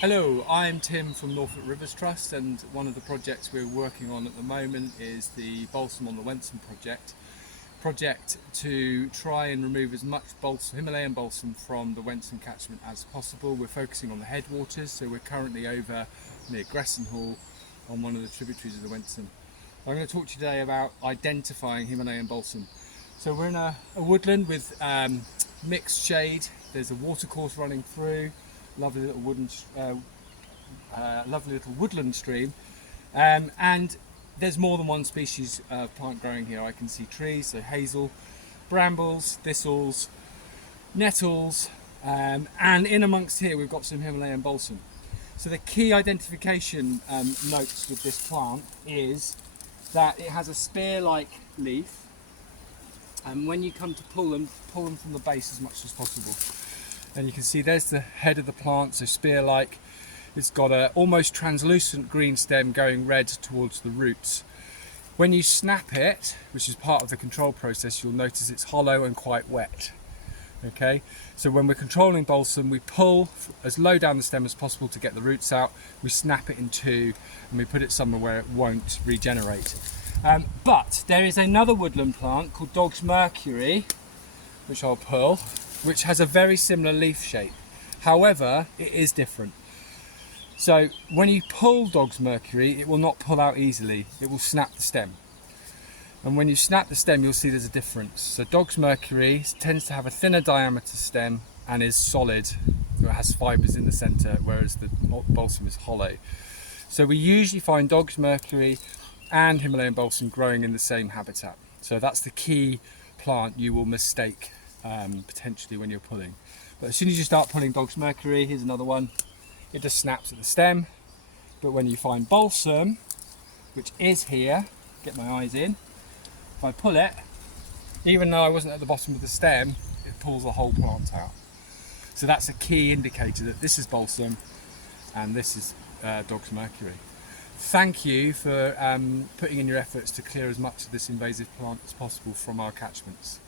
Hello, I'm Tim from Norfolk Rivers Trust, and one of the projects we're working on at the moment is the Balsam on the Wensum project to try and remove as much balsam, Himalayan balsam from the Wensum catchment as possible. We're focusing on the headwaters, so we're currently over near Gresson Hall on one of the tributaries of the Wensum. I'm going to talk to you today about identifying Himalayan balsam. So we're in a woodland with mixed shade. There's a watercourse running through, lovely little lovely little woodland stream, and there's more than one species of plant growing here. I can see trees, so hazel, brambles, thistles, nettles, and in amongst here we've got some Himalayan balsam. So the key identification notes with this plant is that it has a spear-like leaf, and when you come to pull them from the base as much as possible. And you can see there's the head of the plant, so spear-like. It's got a almost translucent green stem going red towards the roots. When you snap it, which is part of the control process, you'll notice it's hollow and quite wet. Okay, so when we're controlling balsam, we pull as low down the stem as possible to get the roots out. We snap it in two and we put it somewhere where it won't regenerate. But there is another woodland plant called Dog's Mercury, which I'll pull, which has a very similar leaf shape. However, it is different. So when you pull Dog's Mercury, it will not pull out easily. It will snap the stem. And when you snap the stem, you'll see there's a difference. So Dog's Mercury tends to have a thinner diameter stem and is solid. So it has fibres in the centre, whereas the balsam is hollow. So we usually find Dog's Mercury and Himalayan balsam growing in the same habitat. So that's the key plant you will mistake potentially when you're pulling. But as soon as you start pulling Dog's Mercury, here's another one, it just snaps at the stem. But when you find balsam, which is here, get my eyes in, if I pull it, even though I wasn't at the bottom of the stem, it pulls the whole plant out. So that's a key indicator that this is balsam and this is Dog's Mercury. Thank you for putting in your efforts to clear as much of this invasive plant as possible from our catchments.